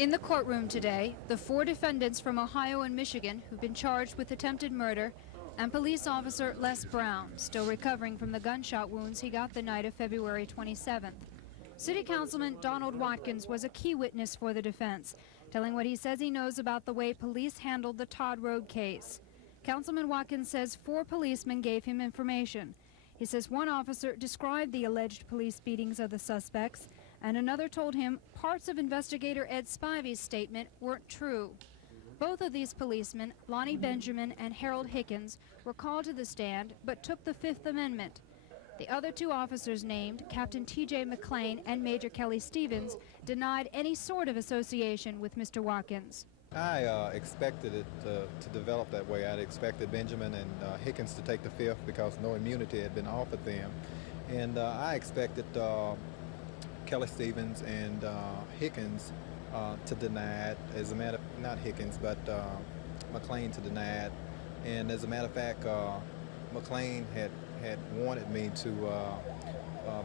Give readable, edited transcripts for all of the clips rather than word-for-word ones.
In the courtroom today, the 4 defendants from Ohio and Michigan who've been charged with attempted murder, and police officer Les Brown, still recovering from the gunshot wounds he got the night of February 27th. City Councilman Donald Watkins was a key witness for the defense, telling what he says he knows about the way police handled the Todd Road case. Councilman Watkins says 4 policemen gave him information. He says one officer described the alleged police beatings of the suspects, and another told him parts of investigator Ed Spivey's statement weren't true. Both of these policemen, Lonnie Benjamin and Harold Hickens, were called to the stand but took the Fifth Amendment. The other 2 officers named, Captain T.J. McLean and Major Kelly Stevens, denied any sort of association with Mr. Watkins. I expected it to develop that way. I'd expected Benjamin and Hickens to take the Fifth because no immunity had been offered them. And I expected Kelly Stevens and Hickens to deny it. As a matter of, not Hickens, but McLean to deny it. And as a matter of fact, McLean had wanted me to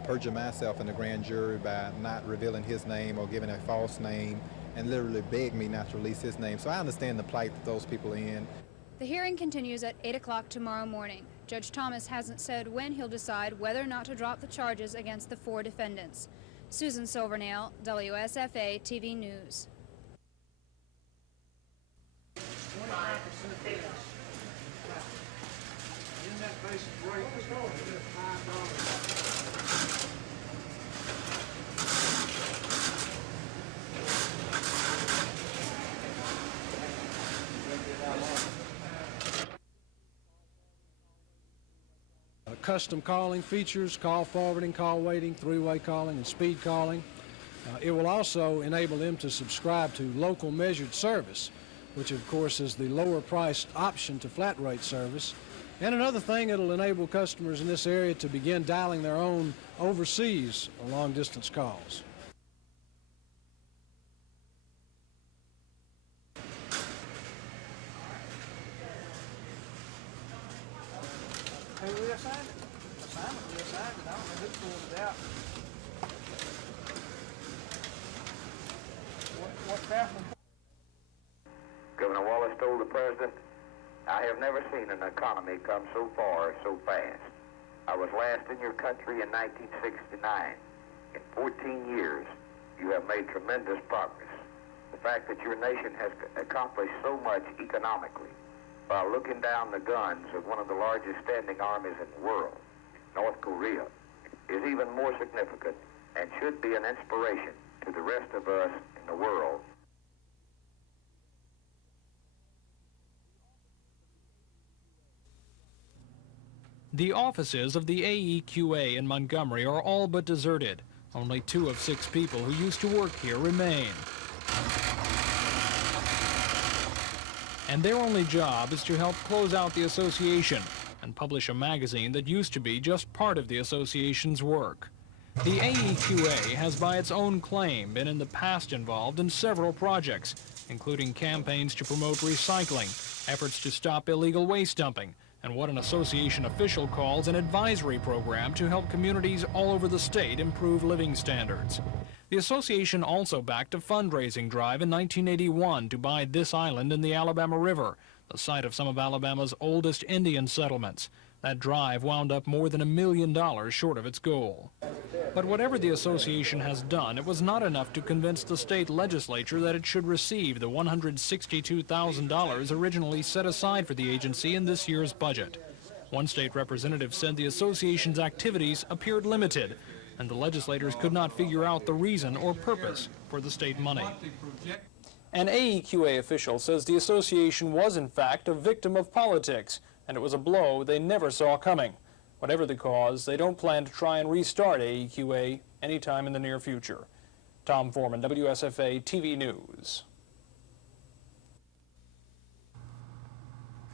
perjure myself in the grand jury by not revealing his name or giving a false name, and literally begged me not to release his name. So I understand the plight that those people are in. The hearing continues at 8 o'clock tomorrow morning. Judge Thomas hasn't said when he'll decide whether or not to drop the charges against the 4 defendants. Susan Silvernail, WSFA TV News. Custom calling features, call forwarding, call waiting, 3-way calling, and speed calling. It will also enable them to subscribe to local measured service, which of course is the lower priced option to flat rate service. And another thing, it'll enable customers in this area to begin dialing their own overseas long distance calls. Governor Wallace told the president, "I have never seen an economy come so far so fast. I was last in your country in 1969. In 14 years, you have made tremendous progress. The fact that your nation has accomplished so much economically while looking down the guns of one of the largest standing armies in the world, North Korea, is even more significant and should be an inspiration to the rest of us in the world." The offices of the AEQA in Montgomery are all but deserted. Only 2 of 6 people who used to work here remain. And their only job is to help close out the association and publish a magazine that used to be just part of the association's work. The AEQA has, by its own claim, been in the past involved in several projects, including campaigns to promote recycling, efforts to stop illegal waste dumping, and what an association official calls an advisory program to help communities all over the state improve living standards. The association also backed a fundraising drive in 1981 to buy this island in the Alabama River, the site of some of Alabama's oldest Indian settlements. That drive wound up more than $1 million short of its goal. But whatever the association has done, it was not enough to convince the state legislature that it should receive the $162,000 originally set aside for the agency in this year's budget. One state representative said the association's activities appeared limited, and the legislators could not figure out the reason or purpose for the state money. An AEQA official says the association was in fact a victim of politics, and it was a blow they never saw coming. Whatever the cause, they don't plan to try and restart AEQA anytime in the near future. Tom Foreman, WSFA TV News.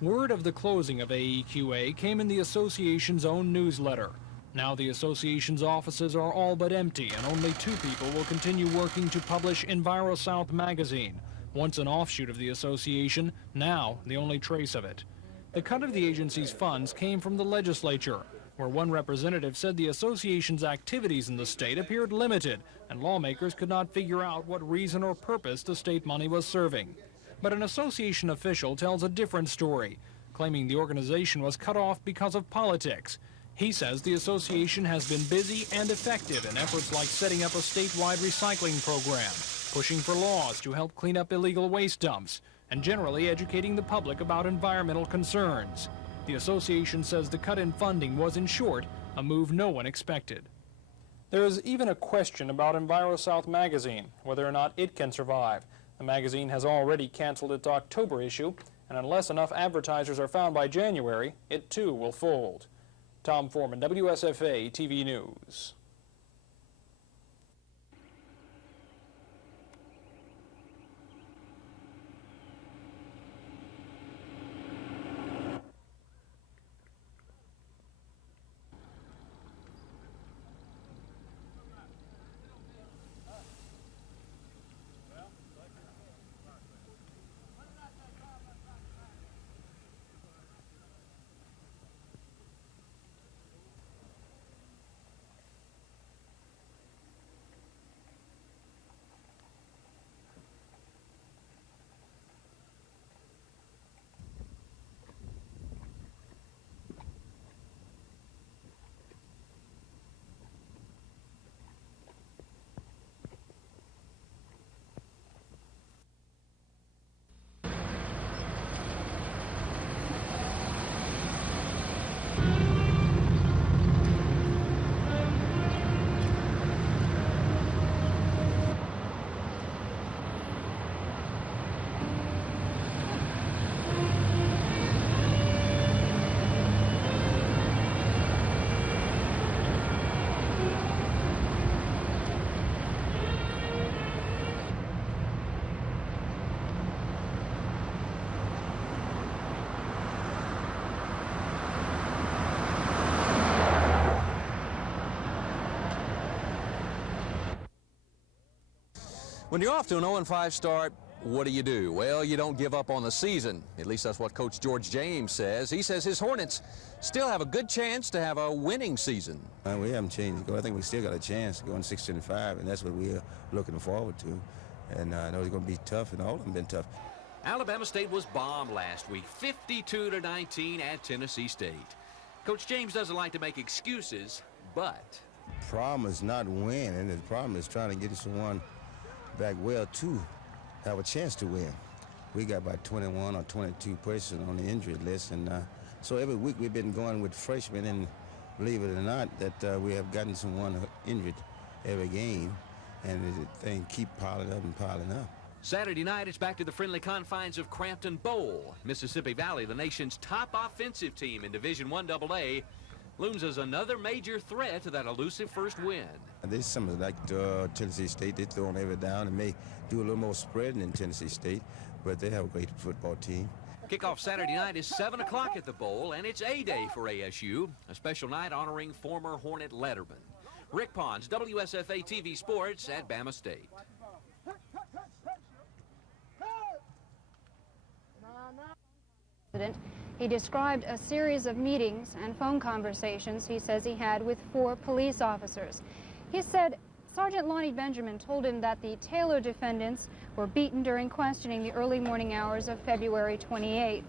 Word of the closing of AEQA came in the association's own newsletter. Now the association's offices are all but empty, and only 2 people will continue working to publish EnviroSouth magazine, once an offshoot of the association, now the only trace of it. The cut of the agency's funds came from the legislature. where one representative said the association's activities in the state appeared limited and lawmakers could not figure out what reason or purpose the state money was serving. But an association official tells a different story, claiming the organization was cut off because of politics. He says the association has been busy and effective in efforts like setting up a statewide recycling program, pushing for laws to help clean up illegal waste dumps, and generally educating the public about environmental concerns. The association says the cut in funding was, in short, a move no one expected. There is even a question about EnviroSouth magazine, whether or not it can survive. The magazine has already canceled its October issue, and unless enough advertisers are found by January, it too will fold. Tom Foreman, WSFA TV News. When you're off to an 0-5 start, what do? Well, you don't give up on the season. At least that's what Coach George James says. He says his Hornets still have a good chance to have a winning season. We haven't changed. I think we still got a chance to go in 6-5, and that's what we're looking forward to. And I know it's going to be tough, and all of them have been tough. Alabama State was bombed last week, 52-19 at Tennessee State. Coach James doesn't like to make excuses, but The problem is not winning. The problem is trying to get someone back well to have a chance to win. We got about 21 or 22 persons on the injury list, and so every week we've been going with freshmen, and believe it or not, that we have gotten someone injured every game, and the thing keep piling up and piling up. Saturday night, it's back to the friendly confines of Crampton Bowl. Mississippi Valley, the nation's top offensive team in Division I AA, looms as another major threat to that elusive first win. There's something like Tennessee State. They're throwing every down and may do a little more spreading than Tennessee State, but they have a great football team. Kickoff Saturday night is 7 o'clock at the Bowl, and it's A-Day for ASU, a special night honoring former Hornet letterman. Rick Pons, WSFA TV Sports at Bama State. He described a series of meetings and phone conversations he says he had with 4 police officers. He said Sergeant Lonnie Benjamin told him that the Taylor defendants were beaten during questioning the early morning hours of February 28th.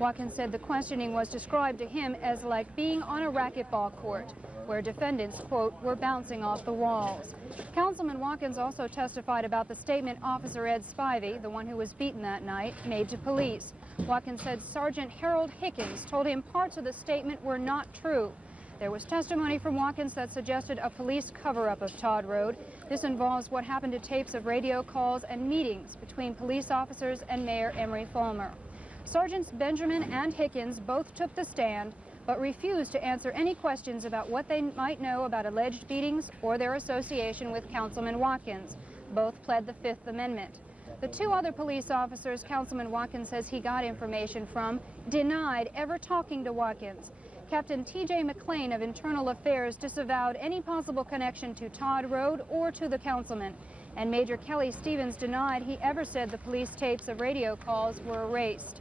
Watkins said the questioning was described to him as like being on a racquetball court, where defendants, quote, were bouncing off the walls. Councilman Watkins also testified about the statement Officer Ed Spivey, the one who was beaten that night, made to police. Watkins said Sergeant Harold Hickens told him parts of the statement were not true. There was testimony from Watkins that suggested a police cover-up of Todd Road. This involves what happened to tapes of radio calls and meetings between police officers and Mayor Emery Fulmer. Sergeants Benjamin and Hickens both took the stand, but refused to answer any questions about what they might know about alleged beatings or their association with Councilman Watkins. Both pled the Fifth Amendment. The 2 other police officers Councilman Watkins says he got information from denied ever talking to Watkins. Captain T.J. McClain of Internal Affairs disavowed any possible connection to Todd Road or to the councilman, and Major Kelly Stevens denied he ever said the police tapes of radio calls were erased.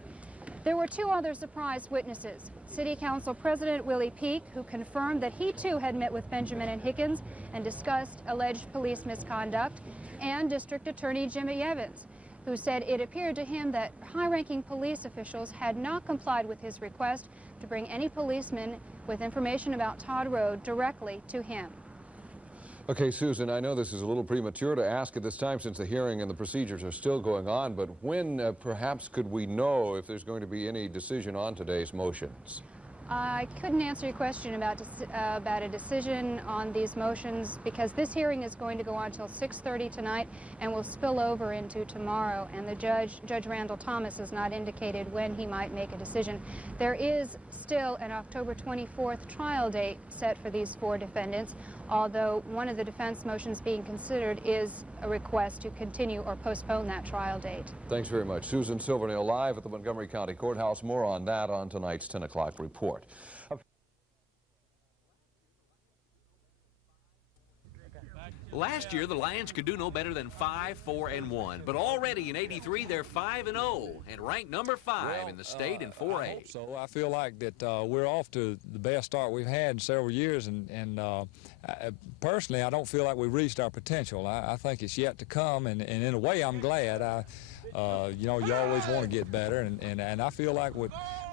There were two other surprise witnesses. City Council President Willie Peake, who confirmed that he too had met with Benjamin and Hickens and discussed alleged police misconduct, and District Attorney Jimmy Evans, who said it appeared to him that high-ranking police officials had not complied with his request to bring any policemen with information about Todd Road directly to him. Okay, Susan, I know this is a little premature to ask at this time since the hearing and the procedures are still going on, but when perhaps could we know if there's going to be any decision on today's motions? I couldn't answer your question about a decision on these motions because this hearing is going to go on until 6:30 tonight and will spill over into tomorrow, and the Judge Randall Thomas has not indicated when he might make a decision. There is still an October 24th trial date set for these four defendants, although one of the defense motions being considered is a request to continue or postpone that trial date. Thanks very much. Susan Silvernail live at the Montgomery County Courthouse. More on that on tonight's 10 o'clock report. Last year, the Lions could do no better than 5-4-1, but already in '83 they're 5-0 and ranked number 5 in the state in 4A. So I feel like that we're off to the best start we've had in several years, and personally, I don't feel like we've reached our potential. I think it's yet to come, and in a way, I'm glad. You know, you always want to get better, and I feel like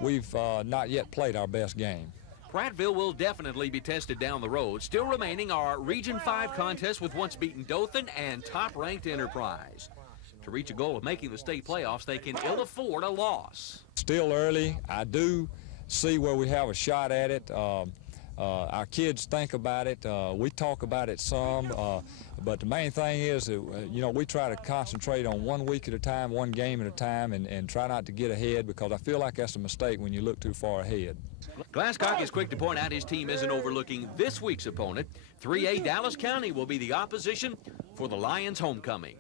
we've not yet played our best game. Prattville will definitely be tested down the road. Still remaining are Region 5 contests with once-beaten Dothan and top-ranked Enterprise. To reach a goal of making the state playoffs, they can ill afford a loss. Still early. I do see where we have a shot at it. Our kids think about it. We talk about it some. But the main thing is that, you know, we try to concentrate on 1 week at a time, 1 game at a time, and try not to get ahead, because I feel like that's a mistake when you look too far ahead. Glasscock is quick to point out his team isn't overlooking this week's opponent. 3A Dallas County will be the opposition for the Lions' homecoming.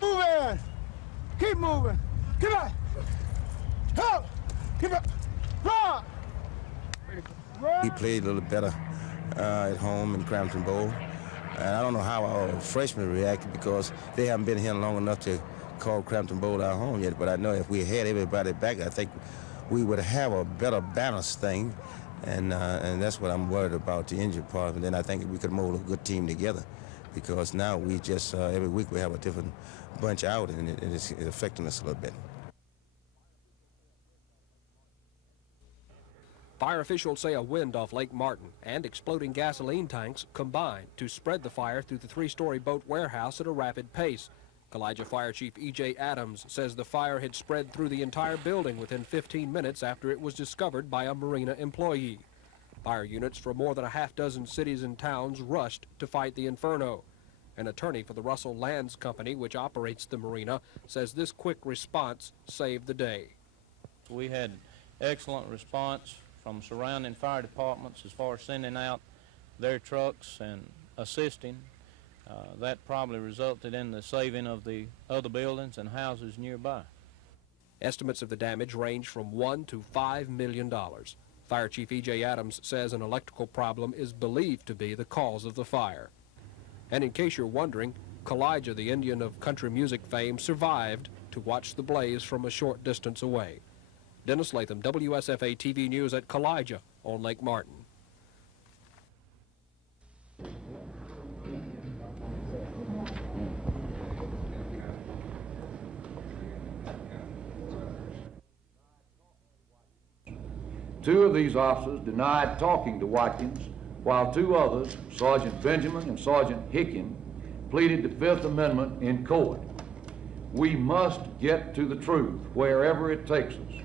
Moving! Keep moving! Come on! Help! Keep up! Run! We played a little better at home in Crampton Bowl. And I don't know how our freshmen reacted because they haven't been here long enough to call Crampton Bowl our home yet. But I know if we had everybody back, I think we would have a better balanced thing. And that's what I'm worried about, the injury part. And then I think we could mold a good team together, because now we just, every week we have a different bunch out, and it's affecting us a little bit. Fire officials say a wind off Lake Martin and exploding gasoline tanks combined to spread the fire through the 3-story boat warehouse at a rapid pace. Kalijah Fire Chief E.J. Adams says the fire had spread through the entire building within 15 minutes after it was discovered by a marina employee. Fire units from more than a half-dozen cities and towns rushed to fight the inferno. An attorney for the Russell Lands Company, which operates the marina, says this quick response saved the day. We had excellent response from surrounding fire departments as far as sending out their trucks and assisting. That probably resulted in the saving of the other buildings and houses nearby. Estimates of the damage range from $1 to $5 million. Fire Chief E.J. Adams says an electrical problem is believed to be the cause of the fire. And in case you're wondering, Kalijah, the Indian of country music fame, survived to watch the blaze from a short distance away. Dennis Latham, WSFA TV News at Kalijah on Lake Martin. Two of these officers denied talking to Watkins, while two others, Sergeant Benjamin and Sergeant Hicken, pleaded the Fifth Amendment in court. We must get to the truth wherever it takes us.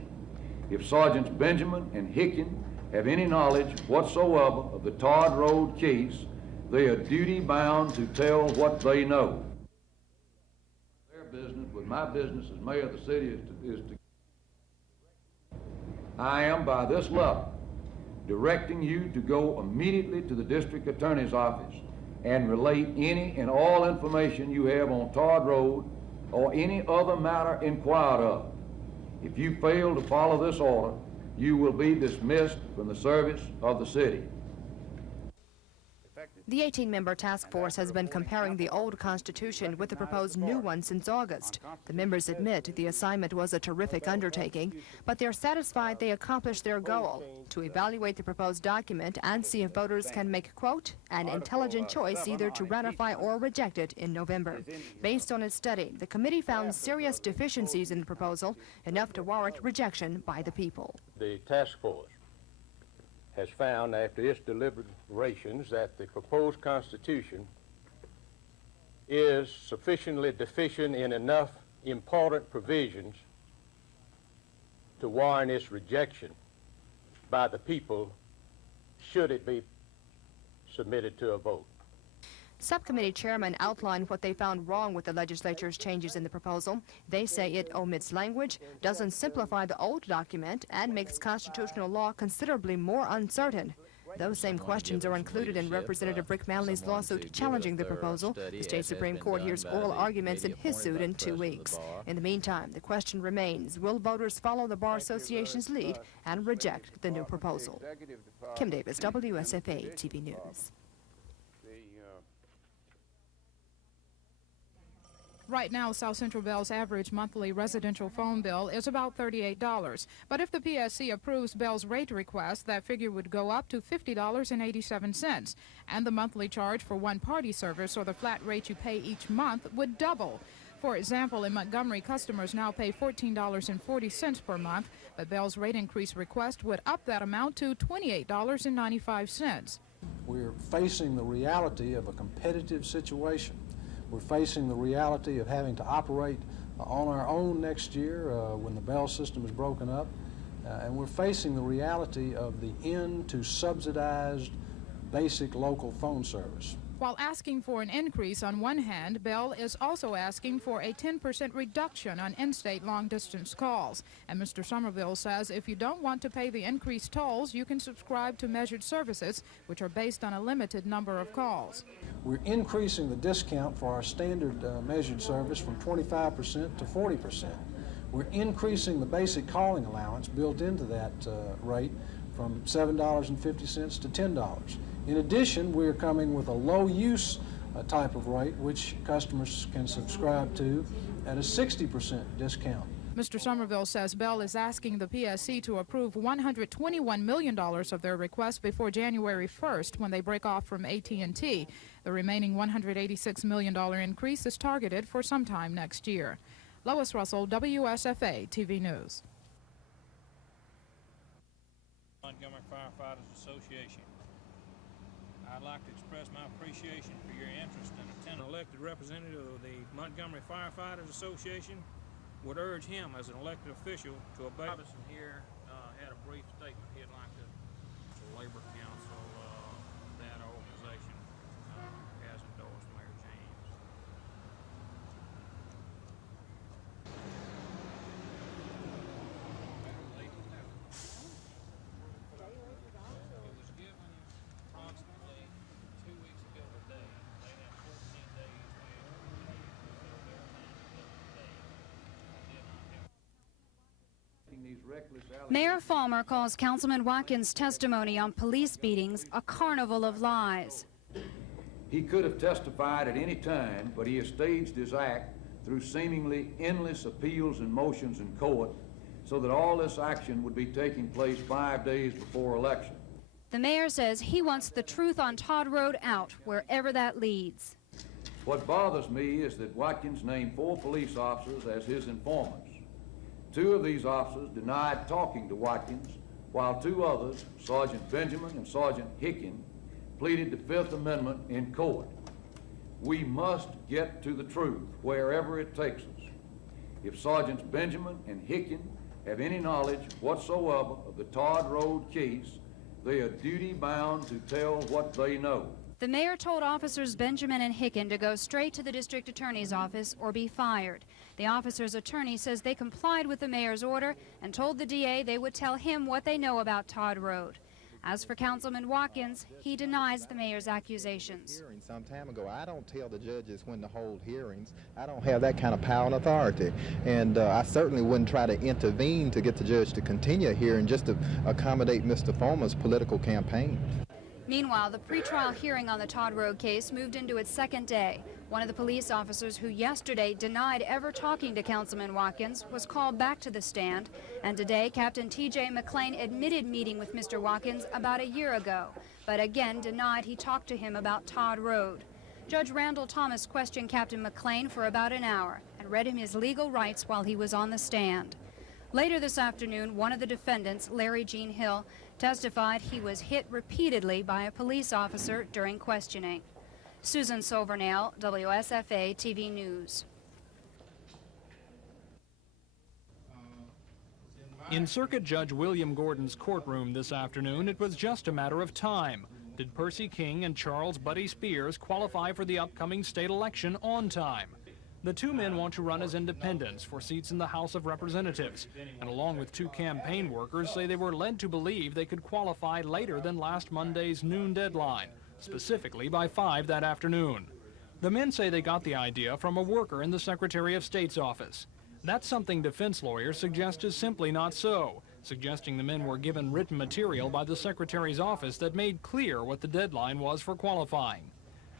If Sergeants Benjamin and Hicken have any knowledge whatsoever of the Todd Road case, they are duty-bound to tell what they know. Their business with my business as mayor of the city is to I am, by this letter, directing you to go immediately to the district attorney's office and relate any and all information you have on Todd Road or any other matter inquired of. If you fail to follow this order, you will be dismissed from the service of the city. The 18-member task force has been comparing the old Constitution with the proposed new one since August. The members admit the assignment was a terrific undertaking, but they're satisfied they accomplished their goal, to evaluate the proposed document and see if voters can make, quote, an intelligent choice either to ratify or reject it in November. Based on its study, the committee found serious deficiencies in the proposal, enough to warrant rejection by the people. The task force has found after its deliberations that the proposed Constitution is sufficiently deficient in enough important provisions to warrant its rejection by the people should it be submitted to a vote. Subcommittee chairmen outlined what they found wrong with the legislature's changes in the proposal. They say it omits language, doesn't simplify the old document, and makes constitutional law considerably more uncertain. Those same questions are included in Representative Rick Manley's lawsuit challenging the proposal. The state Supreme Court hears oral arguments in his suit in 2 weeks. In the meantime, the question remains, will voters follow the Bar Association's lead and reject the new proposal? Kim Davis, WSFA TV News. Right now, South Central Bell's average monthly residential phone bill is about $38. But if the PSC approves Bell's rate request, that figure would go up to $50.87. And the monthly charge for one-party service, or the flat rate you pay each month, would double. For example, in Montgomery, customers now pay $14.40 per month, but Bell's rate increase request would up that amount to $28.95. We're facing the reality of a competitive situation. We're facing the reality of having to operate on our own next year when the Bell system is broken up. And we're facing the reality of the end to subsidized basic local phone service. While asking for an increase on one hand, Bell is also asking for a 10% reduction on in-state long-distance calls. And Mr. Somerville says if you don't want to pay the increased tolls, you can subscribe to measured services, which are based on a limited number of calls. We're increasing the discount for our standard measured service from 25% to 40%. We're increasing the basic calling allowance built into that rate from $7.50 to $10. In addition, we are coming with a low-use type of rate, which customers can subscribe to at a 60% discount. Mr. Somerville says Bell is asking the PSC to approve $121 million of their request before January 1st, when they break off from AT&T. The remaining $186 million increase is targeted for sometime next year. Lois Russell, WSFA TV News. Montgomery Firefighters Association. I'd like to express my appreciation for your interest in an elected representative of the Montgomery Firefighters Association. Would urge him as an elected official to obey. Robinson here had a brief statement he'd like to Labor Council, that organization has endorsed Mayor James. Mayor Falmer calls Councilman Watkins' testimony on police beatings a carnival of lies. He could have testified at any time, but he has staged his act through seemingly endless appeals and motions in court so that all this action would be taking place 5 days before election. The mayor says he wants the truth on Todd Road out, wherever that leads. What bothers me is that Watkins named 4 police officers as his informants. 2 of these officers denied talking to Watkins, while 2 others, Sergeant Benjamin and Sergeant Hicken, pleaded the Fifth Amendment in court. We must get to the truth, wherever it takes us. If Sergeants Benjamin and Hicken have any knowledge whatsoever of the Todd Road case, they are duty-bound to tell what they know. The mayor told officers Benjamin and Hicken to go straight to the district attorney's office or be fired. The officer's attorney says they complied with the mayor's order and told the DA they would tell him what they know about Todd Road. As for Councilman Watkins, he denies the mayor's accusations. Some time ago, I don't tell the judges when to hold hearings. I don't have that kind of power and authority. And I certainly wouldn't try to intervene to get the judge to continue a hearing just to accommodate Mr. Fulmer's political campaign. Meanwhile, the pretrial hearing on the Todd Road case moved into its second day. One of the police officers who yesterday denied ever talking to Councilman Watkins was called back to the stand, and today Captain T.J. McLean admitted meeting with Mr. Watkins about a year ago, but again denied he talked to him about Todd Road. Judge Randall Thomas questioned Captain McLean for about an hour and read him his legal rights while he was on the stand. Later this afternoon, one of the defendants, Larry Gene Hill, testified he was hit repeatedly by a police officer during questioning. Susan Silvernail, WSFA TV News. In Circuit Judge William Gordon's courtroom this afternoon, it was just a matter of time. Did Percy King and Charles Buddy Spears qualify for the upcoming state election on time? The two men want to run as independents for seats in the House of Representatives, and along with two campaign workers, say they were led to believe they could qualify later than last Monday's noon deadline, specifically by 5 that afternoon. The men say they got the idea from a worker in the Secretary of State's office. That's something defense lawyers suggest is simply not so, suggesting the men were given written material by the Secretary's office that made clear what the deadline was for qualifying.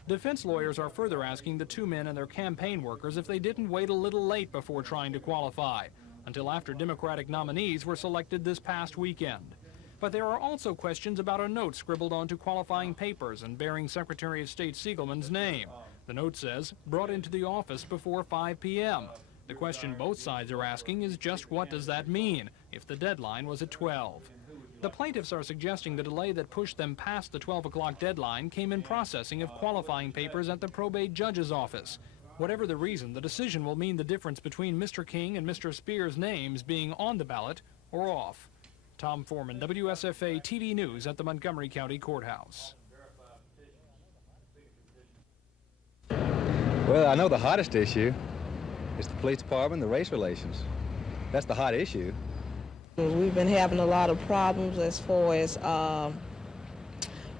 Defense lawyers are further asking the two men and their campaign workers if they didn't wait a little late before trying to qualify, until after Democratic nominees were selected this past weekend. But there are also questions about a note scribbled onto qualifying papers and bearing Secretary of State Siegelman's name. The note says, brought into the office before 5 p.m. The question both sides are asking is just what does that mean if the deadline was at 12? The plaintiffs are suggesting the delay that pushed them past the 12 o'clock deadline came in processing of qualifying papers at the probate judge's office. Whatever the reason, the decision will mean the difference between Mr. King and Mr. Spears' names being on the ballot or off. Tom Foreman, WSFA TV News at the Montgomery County Courthouse. Well, I know the hottest issue is the police department and the race relations. That's the hot issue. We've been having a lot of problems as far as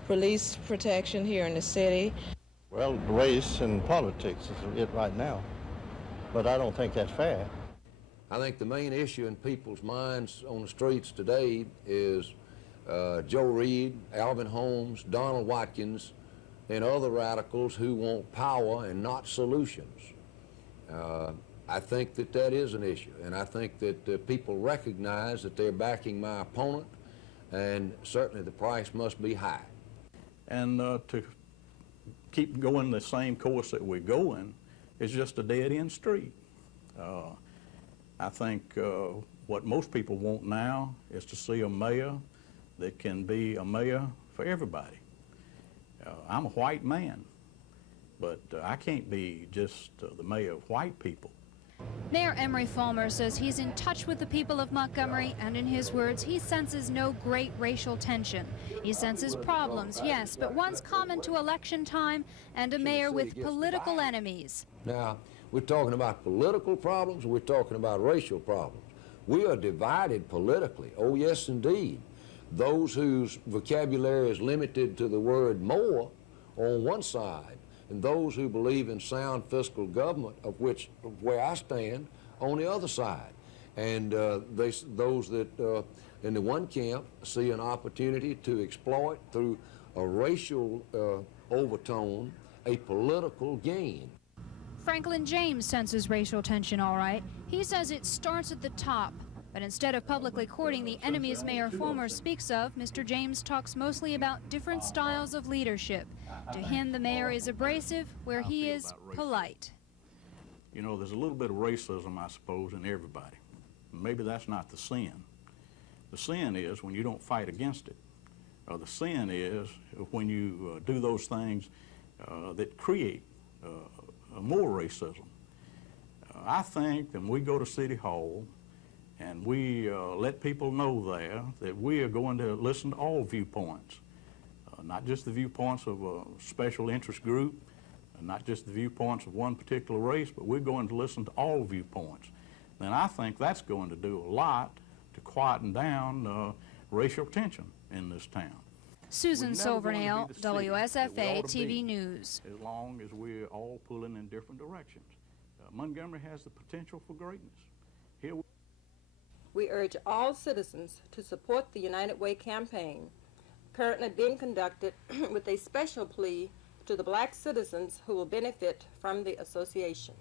police protection here in the city. Well, race and politics is it right now, but I don't think that's fair. I think the main issue in people's minds on the streets today is Joe Reed, Alvin Holmes, Donald Watkins, and other radicals who want power and not solutions. I think that that is an issue, and I think that people recognize that they're backing my opponent, and certainly the price must be high. And to keep going the same course that we're going is just a dead-end street. I think what most people want now is to see a mayor that can be a mayor for everybody. I'm a white man, but I can't be just the mayor of white people. Mayor Emery Fulmer says he's in touch with the people of Montgomery, and in his words, he senses no great racial tension. He senses problems, yes, but one's common to election time and a mayor with political enemies. Now, we're talking about political problems, we're talking about racial problems. We are divided politically, oh yes indeed. Those whose vocabulary is limited to the word more on one side, and those who believe in sound fiscal government, of where I stand, on the other side. And those that in the one camp see an opportunity to exploit through a racial overtone a political gain. Franklin James senses racial tension, all right. He says it starts at the top. But instead of publicly courting the enemies Mayor Fulmer speaks of, Mr. James talks mostly about different styles of leadership. To him, the mayor is abrasive where he is polite. You know, there's a little bit of racism, I suppose, in everybody. Maybe that's not the sin. The sin is when you don't fight against it. The sin is when you do those things that create more racism. I think that when we go to City Hall and we let people know there that we are going to listen to all viewpoints, not just the viewpoints of a special interest group, not just the viewpoints of one particular race, but we're going to listen to all viewpoints. Then I think that's going to do a lot to quieten down racial tension in this town. Susan We're never gonna be Silvernail, the city that we WSFA ought to be, TV News. as long as we're all pulling in different directions. Montgomery has the potential for greatness. Here We urge all citizens to support the United Way campaign, currently being conducted with a special plea to the black citizens who will benefit from the association.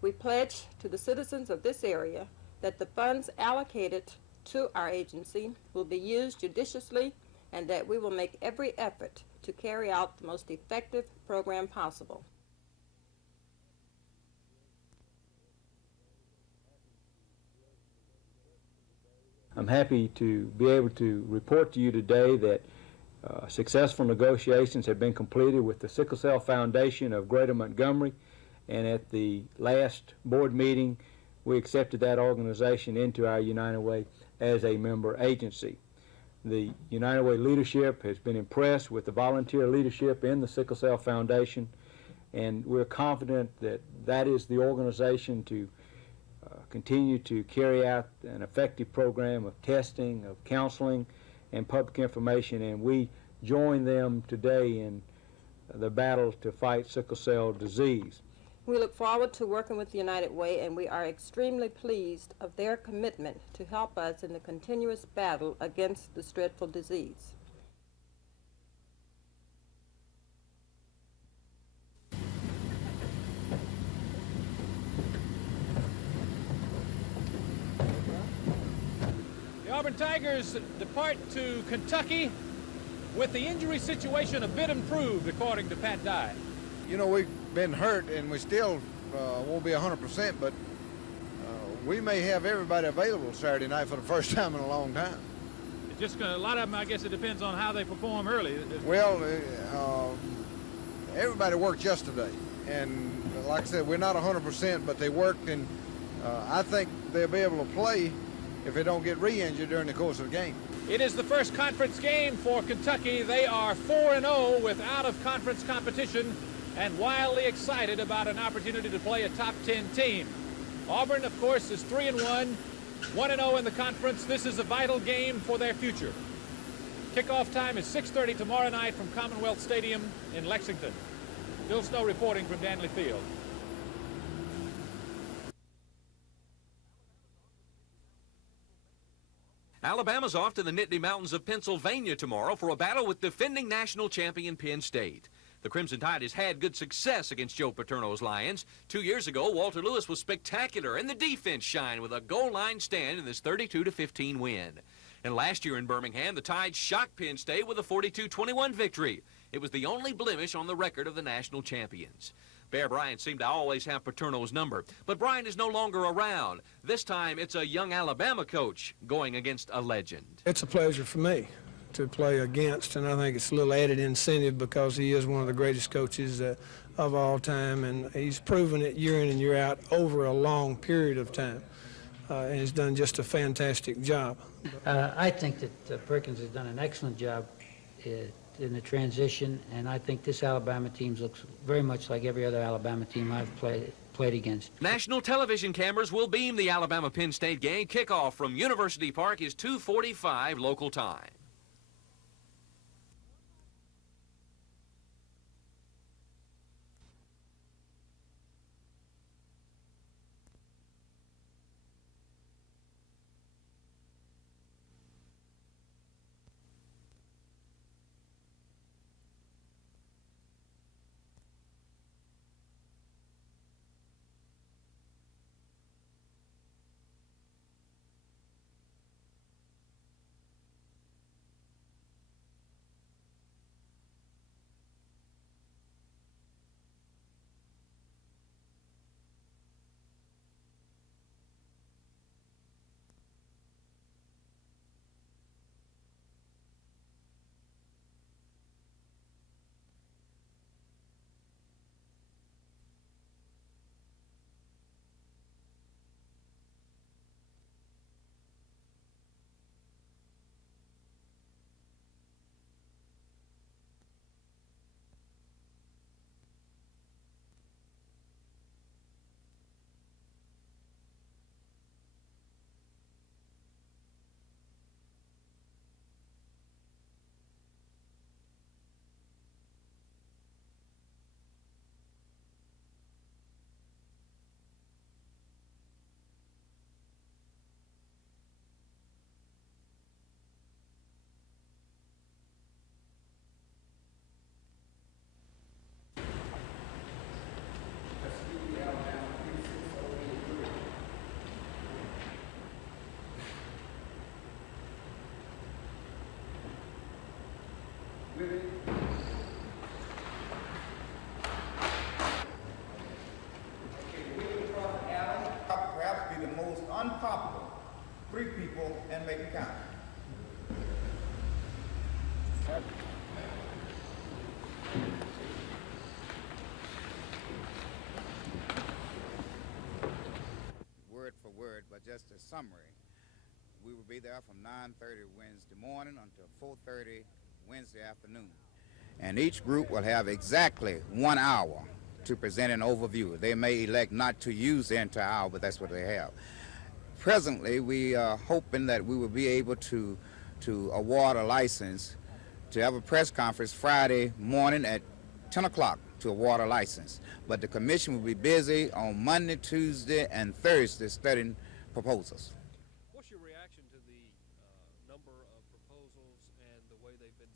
We pledge to the citizens of this area that the funds allocated to our agency will be used judiciously and that we will make every effort to carry out the most effective program possible. I'm happy to be able to report to you today that successful negotiations have been completed with the Sickle Cell Foundation of Greater Montgomery, and at the last board meeting we accepted that organization into our United Way as a member agency. The United Way leadership has been impressed with the volunteer leadership in the Sickle Cell Foundation, and we're confident that that is the organization to continue to carry out an effective program of testing, of counseling, and public information, and we join them today in the battle to fight sickle cell disease. We look forward to working with the United Way, and we are extremely pleased of their commitment to help us in the continuous battle against this dreadful disease. The Auburn Tigers depart to Kentucky with the injury situation a bit improved, according to Pat Dye. You know, we've been hurt and we still won't be 100%, but we may have everybody available Saturday night for the first time in a long time. It's just a lot of them, I guess it depends on how they perform early. Well, everybody worked yesterday, and like I said, we're not 100%, but they worked, and I think they'll be able to play if they don't get re-injured during the course of the game. It is the first conference game for Kentucky. They are 4-0 with out-of-conference competition and wildly excited about an opportunity to play a top 10 team. Auburn, of course, is 3-1, 1-0 in the conference. This is a vital game for their future. Kickoff time is 6:30 tomorrow night from Commonwealth Stadium in Lexington. Bill Snow reporting from Danley Field. Alabama's off to the Nittany Mountains of Pennsylvania tomorrow for a battle with defending national champion Penn State. The Crimson Tide has had good success against Joe Paterno's Lions. 2 years ago, Walter Lewis was spectacular, and the defense shined with a goal line stand in this 32-15 win. And last year in Birmingham, the Tide shocked Penn State with a 42-21 victory. It was the only blemish on the record of the national champions. Bear Bryant seemed to always have Paterno's number, but Bryant is no longer around. This time, it's a young Alabama coach going against a legend. It's a pleasure for me to play against, and I think it's a little added incentive because he is one of the greatest coaches of all time, and he's proven it year in and year out over a long period of time, and he's done just a fantastic job. I think that Perkins has done an excellent job in the transition, and I think this Alabama team looks very much like every other Alabama team I've played against. National television cameras will beam the Alabama-Penn State game. Kickoff from University Park is 2:45 local time. greet people, and make it count. Word for word, but just a summary. We will be there from 9:30 Wednesday morning until 4:30 Wednesday afternoon. And each group will have exactly 1 hour to present an overview. They may elect not to use the entire hour, but that's what they have. Presently, we are hoping that we will be able to award a license to have a press conference Friday morning at 10 o'clock to award a license. But the commission will be busy on Monday, Tuesday, and Thursday studying proposals. What's your reaction to the number of proposals and the way they've been?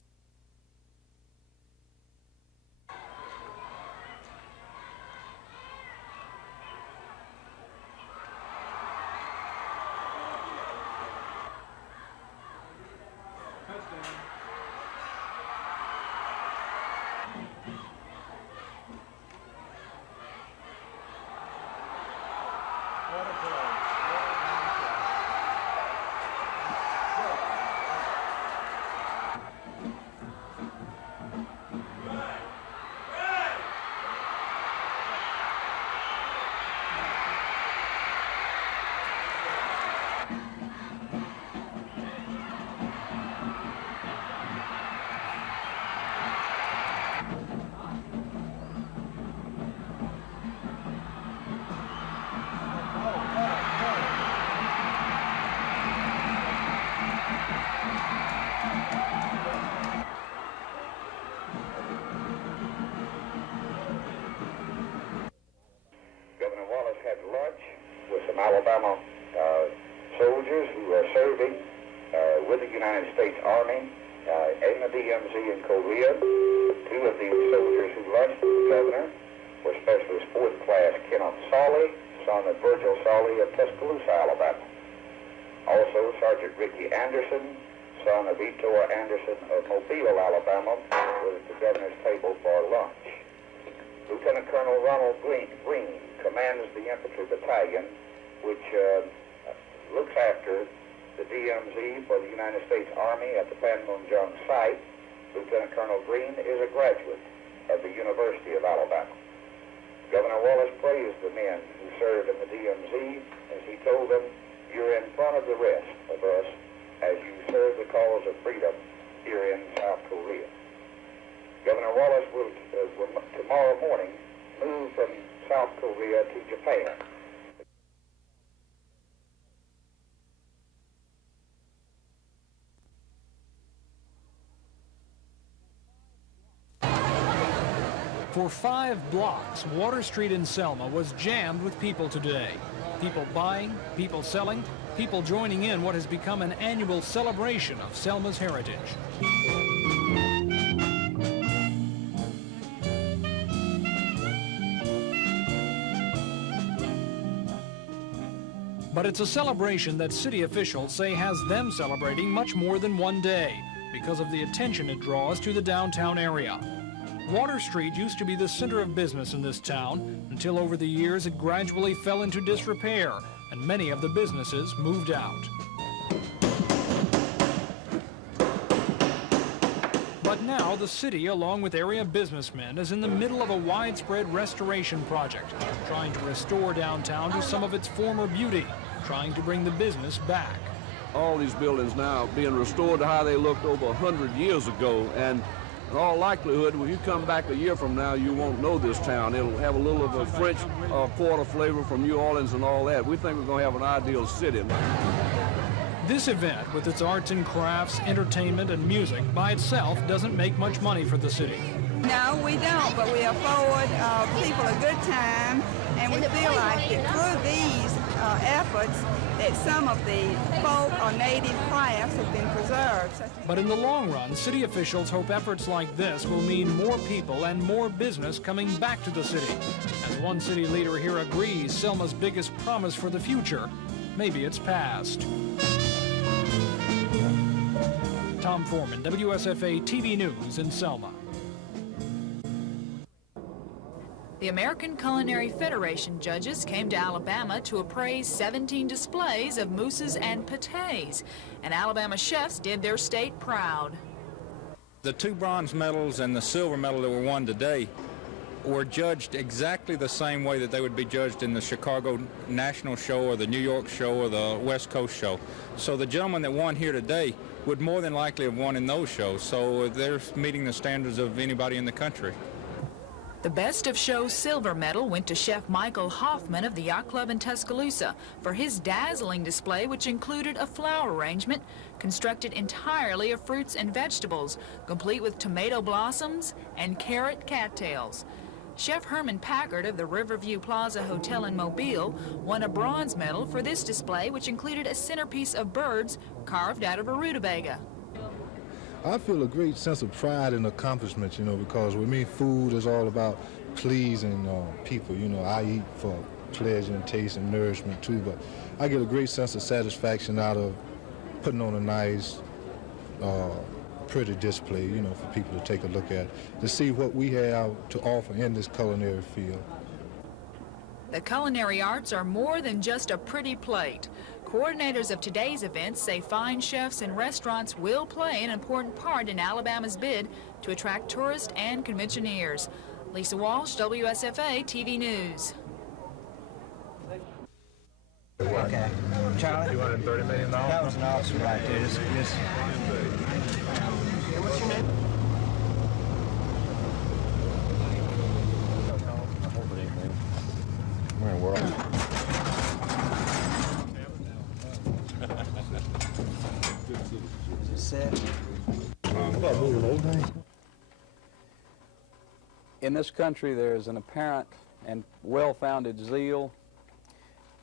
Governor Wallace had lunch with some Alabama soldiers who are serving with the United States Army in the DMZ in Korea. Two of these soldiers who lunched with the governor were Specialist 4th Class Kenneth Solly, son of Virgil Solly of Tuscaloosa, Alabama. Also, Sergeant Ricky Anderson, son of Etor Anderson of Mobile, Alabama, was at the governor's table for lunch. Lieutenant Colonel Ronald Green commands the infantry battalion, which looks after the DMZ for the United States Army at the Panmunjom site. Lieutenant Colonel Green is a graduate of the University of Alabama. Governor Wallace praised the men who served in the DMZ as he told them, "You're in front of the rest of us as you serve the cause of freedom here in South Korea." Governor Wallace will tomorrow morning move from South Korea to Japan. For 5 blocks, Water Street in Selma was jammed with people today. People buying, people selling, people joining in what has become an annual celebration of Selma's heritage. But it's a celebration that city officials say has them celebrating much more than one day because of the attention it draws to the downtown area. Water Street used to be the center of business in this town until over the years it gradually fell into disrepair and many of the businesses moved out. But now the city, along with area businessmen, is in the middle of a widespread restoration project, trying to restore downtown to some of its former beauty, trying to bring the business back. All these buildings now being restored to how they looked over 100 years ago, and in all likelihood, when you come back a year from now, you won't know this town. It'll have a little of a French Quarter flavor from New Orleans and all that. We think we're going to have an ideal city. This event, with its arts and crafts, entertainment, and music, by itself doesn't make much money for the city. No, we don't, but we afford people a good time, and we feel like that through these efforts that some of the folk or native crafts have been preserved. But in the long run, city officials hope efforts like this will mean more people and more business coming back to the city. As one city leader here agrees, Selma's biggest promise for the future, maybe it's past. Tom Foreman, WSFA TV News in Selma. The American Culinary Federation judges came to Alabama to appraise 17 displays of mousses and pâtés, and Alabama chefs did their state proud. The 2 bronze medals and the silver medal that were won today were judged exactly the same way that they would be judged in the Chicago National Show or the New York Show or the West Coast Show. So the gentleman that won here today would more than likely have won in those shows. So they're meeting the standards of anybody in the country. The Best of Show silver medal went to Chef Michael Hoffman of the Yacht Club in Tuscaloosa for his dazzling display, which included a flower arrangement constructed entirely of fruits and vegetables, complete with tomato blossoms and carrot cattails. Chef Herman Packard of the Riverview Plaza Hotel in Mobile won a bronze medal for this display, which included a centerpiece of birds carved out of a rutabaga. I feel a great sense of pride and accomplishment, you know, because with me, food is all about pleasing people. You know, I eat for pleasure and taste and nourishment too, but I get a great sense of satisfaction out of putting on a nice, pretty display, you know, for people to take a look at, to see what we have to offer in this culinary field. The culinary arts are more than just a pretty plate. Coordinators of today's events say fine chefs and restaurants will play an important part in Alabama's bid to attract tourists and conventioneers. Lisa Walsh, WSFA TV News. Okay. Charlie? $230 million? That was an awesome right there. What's your name? We're in In this country, there is an apparent and well-founded zeal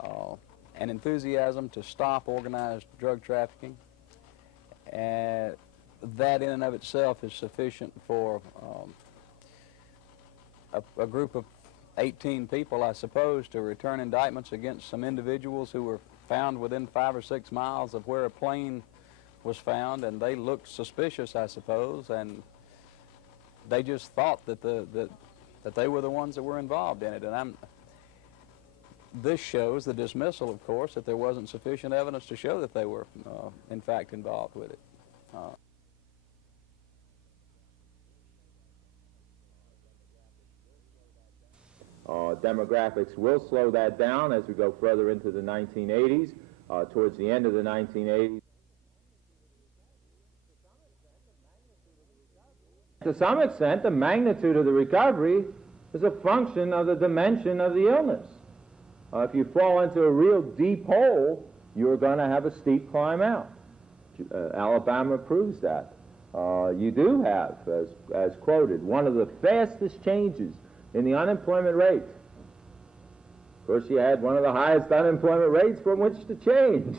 and enthusiasm to stop organized drug trafficking. And that in and of itself is sufficient for a group of 18 people, I suppose, to return indictments against some individuals who were found within 5 or 6 miles of where a plane was found, and they looked suspicious, I suppose, and they just thought that that they were the ones that were involved in it. And this shows the dismissal, of course, that there wasn't sufficient evidence to show that they were, in fact, involved with it. Demographics will slow that down as we go further into the 1980s, towards the end of the 1980s. To some extent, the magnitude of the recovery is a function of the dimension of the illness. If you fall into a real deep hole, you're going to have a steep climb out. Alabama proves that. You do have, as quoted, one of the fastest changes in the unemployment rate. Of course, you had one of the highest unemployment rates from which to change.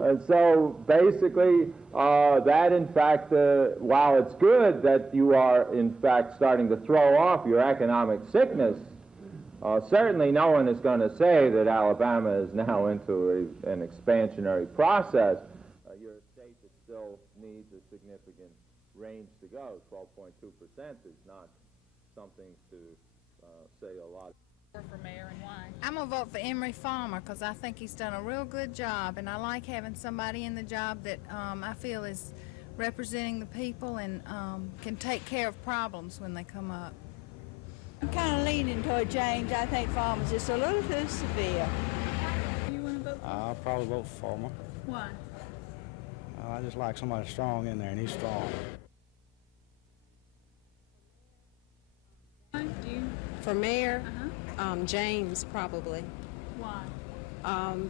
And so basically, that in fact, while it's good that you are in fact starting to throw off your economic sickness, certainly no one is going to say that Alabama is now into an expansionary process. You're a state that still needs a significant range to go. 12.2% is not something to say a lot. For mayor and why? I'm going to vote for Emory Farmer because I think he's done a real good job, and I like having somebody in the job that I feel is representing the people and can take care of problems when they come up. I'm kind of leaning toward James. I think Farmer's just a little too severe. You want to vote for? I'll probably vote for Farmer. Why? I just like somebody strong in there, and he's strong. For mayor, James probably. Why?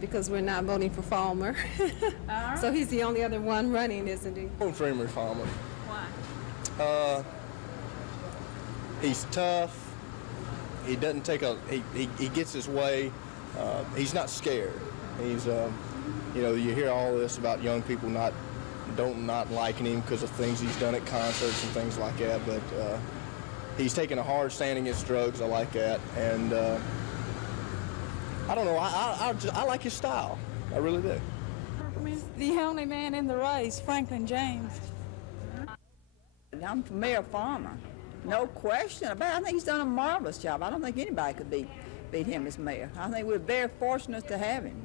Because we're not voting for Farmer. Right. So he's the only other one running, isn't he? I'm for Emory Farmer. Why? He's tough. He doesn't take he gets his way. He's not scared. He's you know, you hear all this about young people not liking him because of things he's done at concerts and things like that, but he's taking a hard stand against drugs. I like that, and I don't know. I like his style. I really do. The only man in the race, Franklin James. I'm for Mayor Farmer. No question about it. I think he's done a marvelous job. I don't think anybody could beat him as mayor. I think we're very fortunate to have him,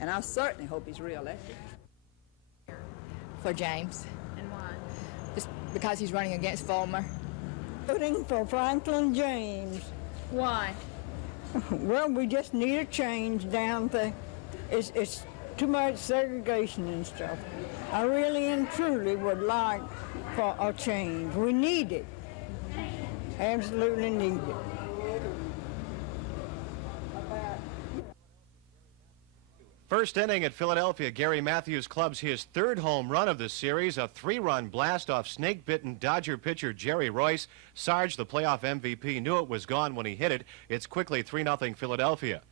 and I certainly hope he's reelected. For James. And why? Just because he's running against Fulmer. Voting for Franklin James. Why? Well, we just need a change down there. It's too much segregation and stuff. I really and truly would like for a change. We need it. Absolutely need it. First inning at Philadelphia, Gary Matthews clubs his third home run of the series, a 3-run blast off snake-bitten Dodger pitcher Jerry Royce. Sarge, the playoff MVP, knew it was gone when he hit it. It's quickly 3-0 Philadelphia.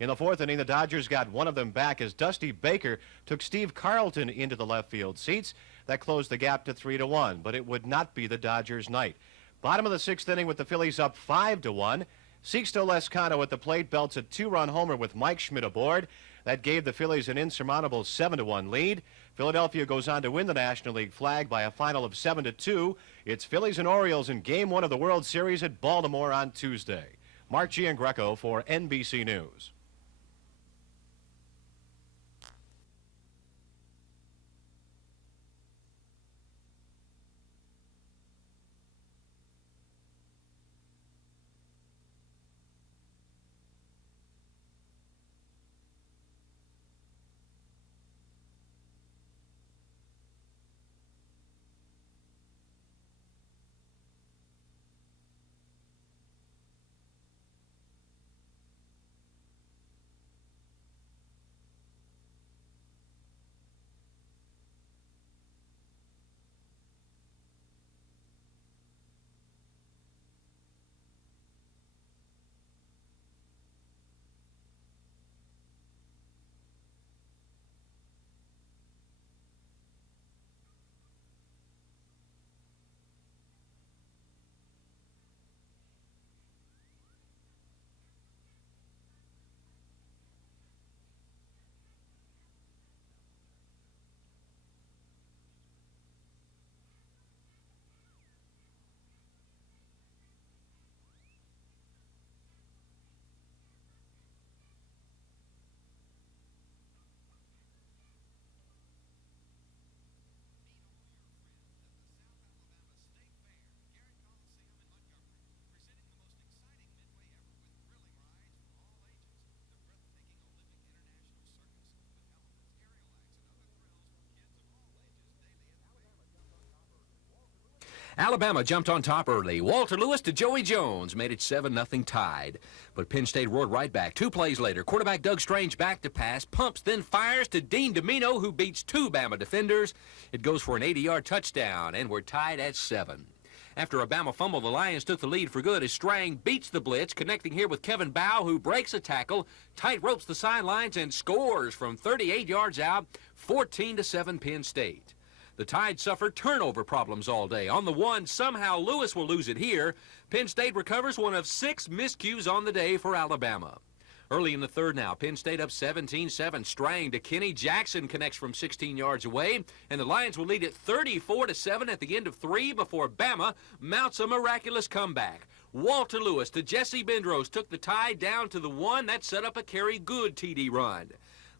In the fourth inning, the Dodgers got one of them back as Dusty Baker took Steve Carlton into the left field seats. That closed the gap to 3-1, but it would not be the Dodgers' night. Bottom of the sixth inning with the Phillies up 5-1. Sixto Lescano at the plate belts a 2-run homer with Mike Schmidt aboard. That gave the Phillies an insurmountable 7-1 lead. Philadelphia goes on to win the National League flag by a final of 7-2. It's Phillies and Orioles in Game 1 of the World Series at Baltimore on Tuesday. Mark Giangreco for NBC News. Alabama jumped on top early. Walter Lewis to Joey Jones made it 7-0 tied. But Penn State roared right back. 2 plays later, quarterback Doug Strange back to pass, pumps, then fires to Dean Domino, who beats 2 Bama defenders. It goes for an 80-yard touchdown, and we're tied at 7. After a Bama fumble, the Lions took the lead for good as Strang beats the blitz, connecting here with Kevin Bow, who breaks a tackle, tight ropes the sidelines, and scores from 38 yards out, 14-7 Penn State. The Tide suffered turnover problems all day. On the one, somehow Lewis will lose it here. Penn State recovers one of 6 miscues on the day for Alabama. Early in the third now, Penn State up 17-7. Strang to Kenny Jackson connects from 16 yards away, and the Lions will lead it 34-7 at the end of 3 before Bama mounts a miraculous comeback. Walter Lewis to Jesse Bendrose took the Tide down to the 1. That set up a Kerry Good TD run.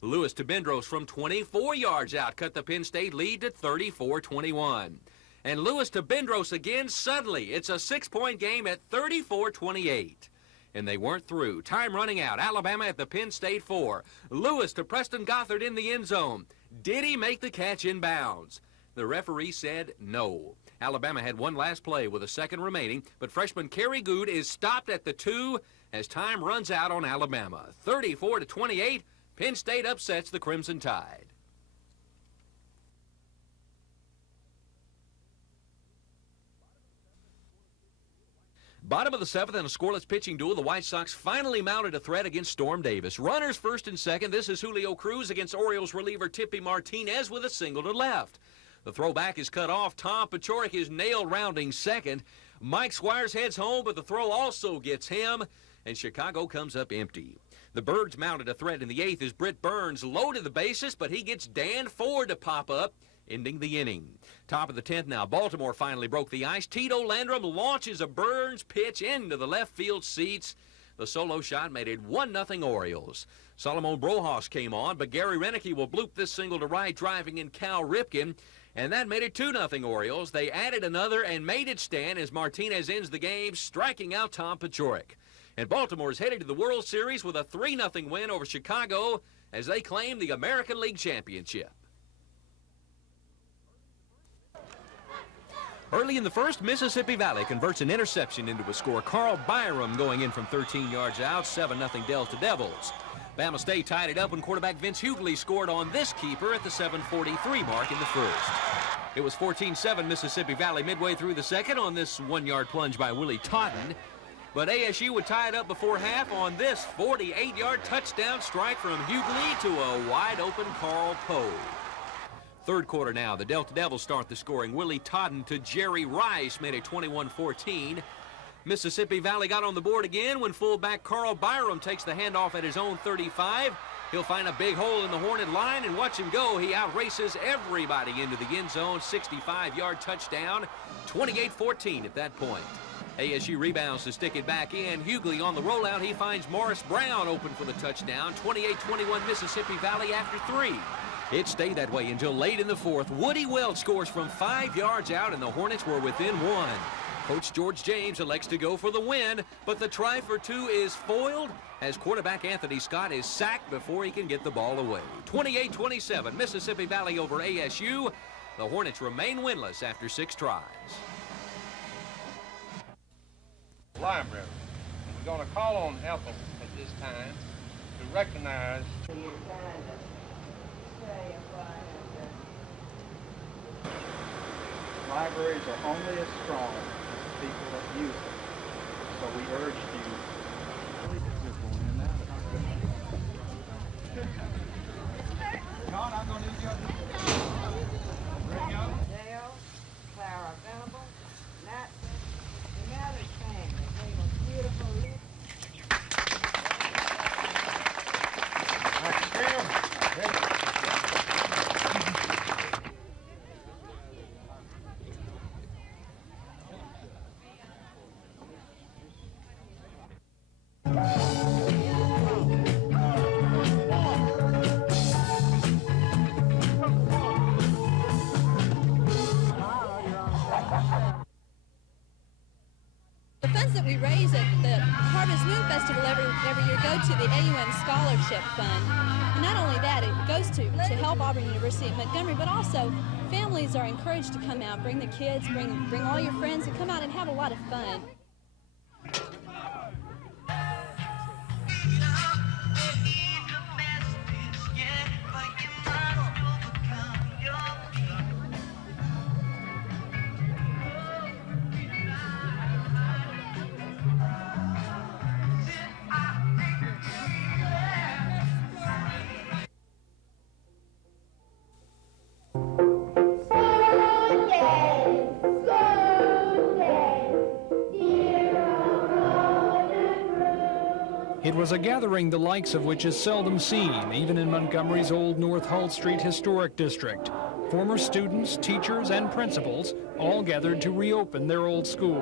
Lewis to Bendrose from 24 yards out cut the Penn State lead to 34-21. And Lewis to Bendrose again suddenly. It's a 6-point game at 34-28. And they weren't through. Time running out. Alabama at the Penn State 4. Lewis to Preston Gothard in the end zone. Did he make the catch in bounds? The referee said no. Alabama had one last play with a second remaining, but freshman Kerry Good is stopped at the 2 as time runs out on Alabama. 34-28. Penn State upsets the Crimson Tide. Bottom of the 7th in a scoreless pitching duel, the White Sox finally mounted a threat against Storm Davis. Runners first and second. This is Julio Cruz against Orioles reliever Tippy Martinez with a single to left. The throwback is cut off. Tom Paciorek is nailed rounding second. Mike Squires heads home, but the throw also gets him, and Chicago comes up empty. The Birds mounted a threat in the 8th as Britt Burns loaded the bases, but he gets Dan Ford to pop up, ending the inning. Top of the 10th now. Baltimore finally broke the ice. Tito Landrum launches a Burns pitch into the left field seats. The solo shot made it 1-0 Orioles. Solomon Brohoss came on, but Gary Renicky will bloop this single to right, driving in Cal Ripken, and that made it 2-0 Orioles. They added another and made it stand as Martinez ends the game, striking out Tom Paciorek. And Baltimore's headed to the World Series with a 3-0 win over Chicago as they claim the American League Championship. Early in the first, Mississippi Valley converts an interception into a score. Carl Byram going in from 13 yards out, 7-0 Delta Devils. Bama State tied it up when quarterback Vince Hughley scored on this keeper at the 7:43 mark in the first. It was 14-7 Mississippi Valley midway through the second on this 1-yard plunge by Willie Totten. But ASU would tie it up before half on this 48-yard touchdown strike from Hughley to a wide-open Carl Poe. Third quarter now, the Delta Devils start the scoring. Willie Totten to Jerry Rice made it 21-14. Mississippi Valley got on the board again when fullback Carl Byram takes the handoff at his own 35. He'll find a big hole in the Hornet line and watch him go. He outraces everybody into the end zone. 65-yard touchdown, 28-14 at that point. ASU rebounds to stick it back in. Hughley on the rollout. He finds Morris Brown open for the touchdown. 28-21 Mississippi Valley after 3. It stayed that way until late in the fourth. Woody Welch scores from 5 yards out, and the Hornets were within 1. Coach George James elects to go for the win, but the try for 2 is foiled as quarterback Anthony Scott is sacked before he can get the ball away. 28-27, Mississippi Valley over ASU. The Hornets remain winless after 6 tries. Library. We're going to call on Ethel at this time to recognize libraries are only as strong as people that use them. So we urge you. John, I'm going to need you. Dale, Clara Venable, Nat, the Matters family. They were beautiful. The funds that we raise at the Harvest Moon Festival every year go to the AUM Scholarship Fund. And not only that, it goes to help Auburn University at Montgomery, but also families are encouraged to come out, bring the kids, bring all your friends, and come out and have a lot of fun. It was a gathering the likes of which is seldom seen, even in Montgomery's old North Hull Street Historic District. Former students, teachers, and principals all gathered to reopen their old school.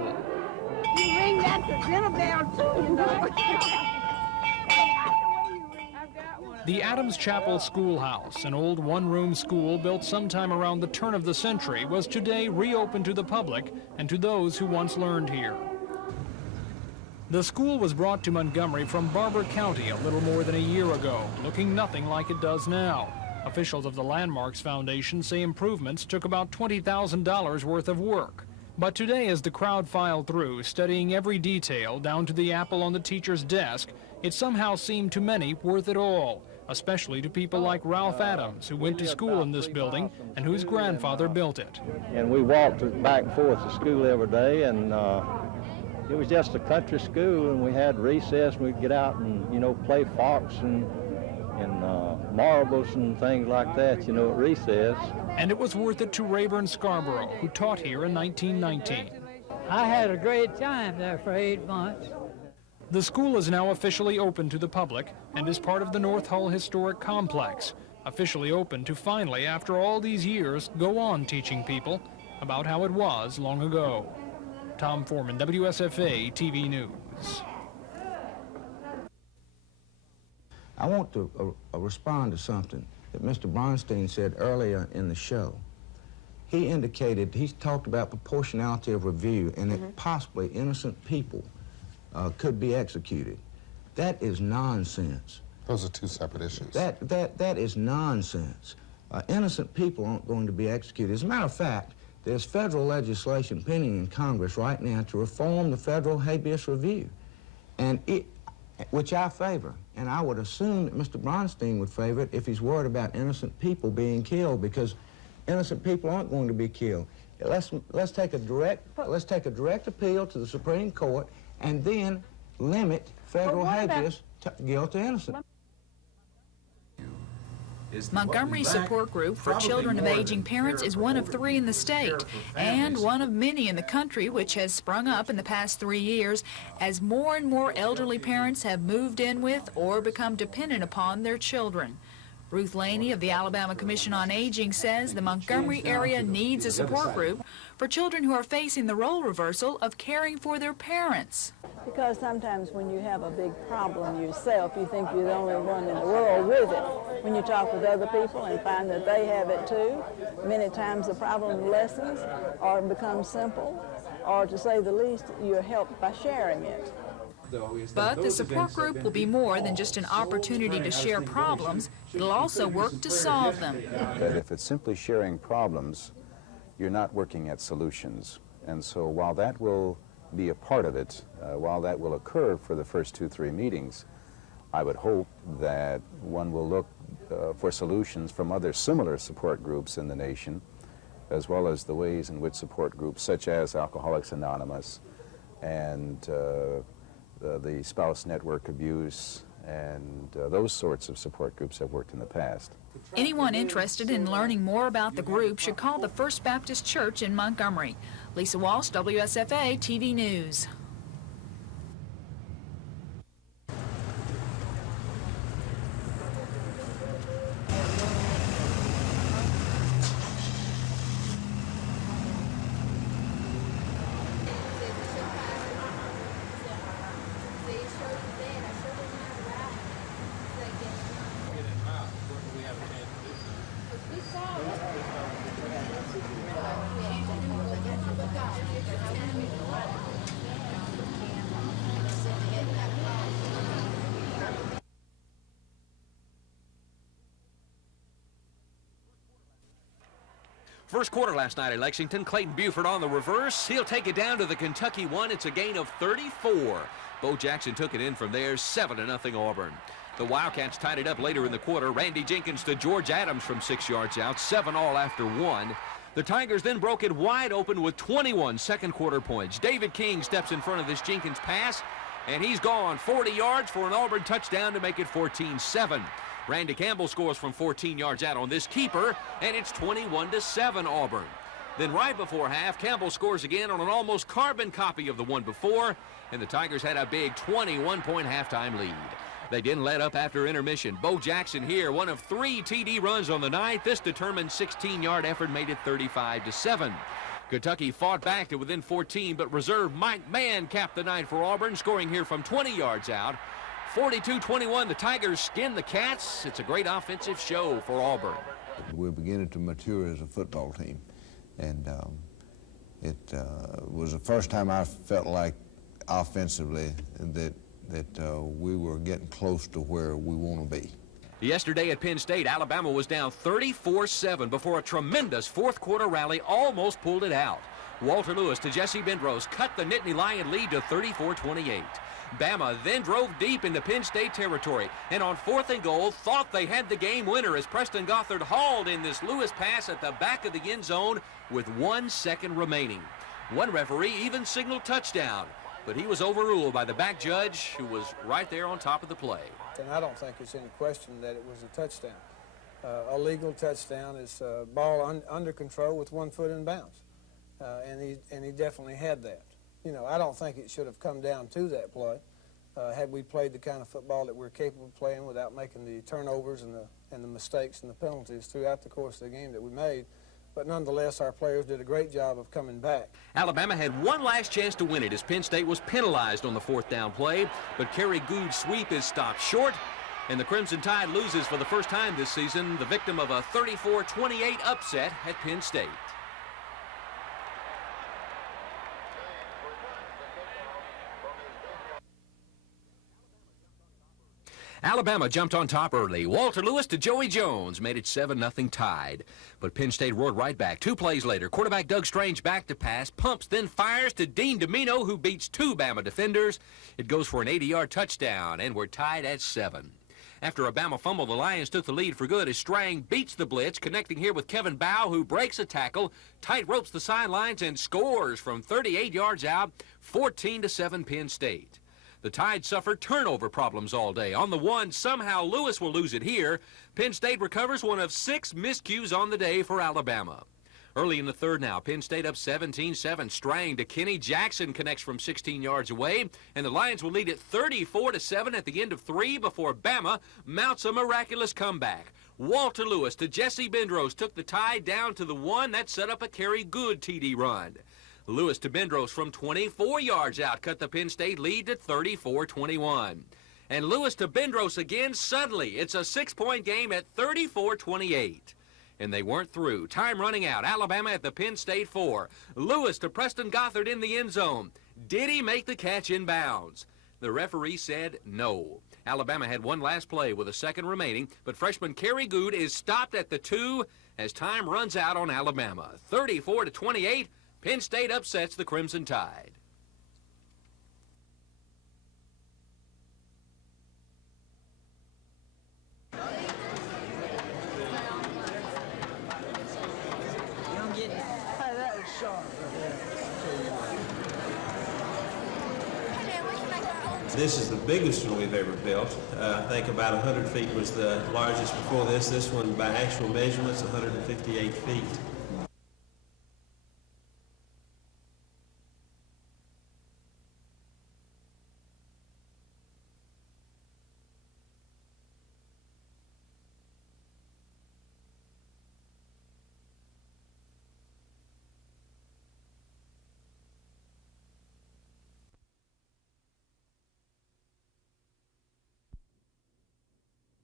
You ring that the dinner bell too, you know. The Adams Chapel Schoolhouse, an old one-room school built sometime around the turn of the century, was today reopened to the public and to those who once learned here. The school was brought to Montgomery from Barber County a little more than a year ago, looking nothing like it does now. Officials of the Landmarks Foundation say improvements took about $20,000 worth of work. But today, as the crowd filed through, studying every detail down to the apple on the teacher's desk, it somehow seemed to many worth it all, especially to people like Ralph Adams, who went to school in this building and whose grandfather built it. And we walked back and forth to school every day, and it was just a country school, and we had recess, and we'd get out and, you know, play fox and marbles and things like that, you know, at recess. And it was worth it to Rayburn Scarborough, who taught here in 1919. I had a great time there for 8 months. The school is now officially open to the public and is part of the North Hull Historic Complex, officially open to finally, after all these years, go on teaching people about how it was long ago. Tom Foreman, WSFA TV News. I want to respond to something that Mr. Bronstein said earlier in the show. He indicated, he talked about proportionality of review and that possibly innocent people could be executed. That is nonsense. Those are two separate issues. That is nonsense. Innocent people aren't going to be executed. As a matter of fact, there's federal legislation pending in Congress right now to reform the federal habeas review, and which I favor. And I would assume that Mr. Bronstein would favor it if he's worried about innocent people being killed, because innocent people aren't going to be killed. Let's take a direct appeal to the Supreme Court and then limit federal habeas to guilt to innocent. Montgomery's support group for children of aging parents is one of 3 in the state and one of many in the country, which has sprung up in the past 3 years as more and more elderly parents have moved in with or become dependent upon their children. Ruth Laney of the Alabama Commission on Aging says the Montgomery area needs a support group for children who are facing the role reversal of caring for their parents. Because sometimes when you have a big problem yourself, you think you're the only one in the world with it. When you talk with other people and find that they have it too, many times the problem lessens or becomes simple, or to say the least, you're helped by sharing it. But the support group will be more than just an opportunity to share problems. It'll also work to solve them. That if it's simply sharing problems, you're not working at solutions. And so while that will be a part of it, while that will occur for the first 2-3 meetings, I would hope that one will look for solutions from other similar support groups in the nation, as well as the ways in which support groups such as Alcoholics Anonymous and the Spouse Network Abuse and those sorts of support groups have worked in the past. Anyone interested in learning more about the group should call the First Baptist Church in Montgomery. Lisa Walsh, WSFA TV News. First quarter last night at Lexington, Clayton Buford on the reverse. He'll take it down to the Kentucky one. It's a gain of 34. Bo Jackson took it in from there, 7-0 Auburn. The Wildcats tied it up later in the quarter. Randy Jenkins to George Adams from 6 yards out, 7-all after 1. The Tigers then broke it wide open with 21 second quarter points. David King steps in front of this Jenkins pass, and he's gone 40 yards for an Auburn touchdown to make it 14-7. Randy Campbell scores from 14 yards out on this keeper, and it's 21-7 Auburn. Then right before half, Campbell scores again on an almost carbon copy of the one before, and the Tigers had a big 21-point halftime lead. They didn't let up after intermission. Bo Jackson here, one of 3 TD runs on the night. This determined 16-yard effort made it 35-7. Kentucky fought back to within 14, but reserve Mike Mann capped the night for Auburn, scoring here from 20 yards out. 42-21, the Tigers skin the Cats. It's a great offensive show for Auburn. We're beginning to mature as a football team, and it was the first time I felt like offensively that we were getting close to where we want to be. Yesterday at Penn State, Alabama was down 34-7 before a tremendous fourth quarter rally almost pulled it out. Walter Lewis to Jesse Bendrose cut the Nittany Lion lead to 34-28. Bama then drove deep into Penn State territory, and on 4th and goal thought they had the game winner as Preston Gothard hauled in this Lewis pass at the back of the end zone with 1 second remaining. One referee even signaled touchdown, but he was overruled by the back judge, who was right there on top of the play. And I don't think there's any question that it was a touchdown. A legal touchdown is ball under control with 1 foot in bounds, and he definitely had that. You know, I don't think it should have come down to that play. Had we played the kind of football that we're capable of playing without making the turnovers and the mistakes and the penalties throughout the course of the game that we made, but nonetheless, our players did a great job of coming back. Alabama had one last chance to win it as Penn State was penalized on the 4th down play, but Kerry Good's sweep is stopped short, and the Crimson Tide loses for the first time this season, the victim of a 34-28 upset at Penn State. Alabama jumped on top early. Walter Lewis to Joey Jones made it 7-0 Tide. But Penn State roared right back. 2 plays later, quarterback Doug Strange back to pass, pumps, then fires to Dean Domino, who beats 2 Bama defenders. It goes for an 80-yard touchdown, and we're tied at 7. After a Bama fumble, the Lions took the lead for good as Strang beats the blitz, connecting here with Kevin Bow, who breaks a tackle, tight ropes the sidelines, and scores from 38 yards out, 14-7 Penn State. The Tide suffered turnover problems all day. On the one, somehow Lewis will lose it here. Penn State recovers one of 6 miscues on the day for Alabama. Early in the 3rd now, Penn State up 17-7. Strang to Kenny Jackson connects from 16 yards away, and the Lions will lead it 34-7 at the end of 3 before Bama mounts a miraculous comeback. Walter Lewis to Jesse Bendrose took the Tide down to the 1. That set up a Kerry Good TD run. Lewis to Bendrose from 24 yards out cut the Penn State lead to 34-21. And Lewis to Bendrose again. Suddenly, it's a 6-point game at 34-28. And they weren't through. Time running out. Alabama at the Penn State 4. Lewis to Preston Gothard in the end zone. Did he make the catch in bounds? The referee said no. Alabama had one last play with a second remaining, but freshman Kerry Good is stopped at the 2 as time runs out on Alabama. 34-28. Penn State upsets the Crimson Tide. This is the biggest one we've ever built. I think about 100 feet was the largest before this. This one, by actual measurements, 158 feet.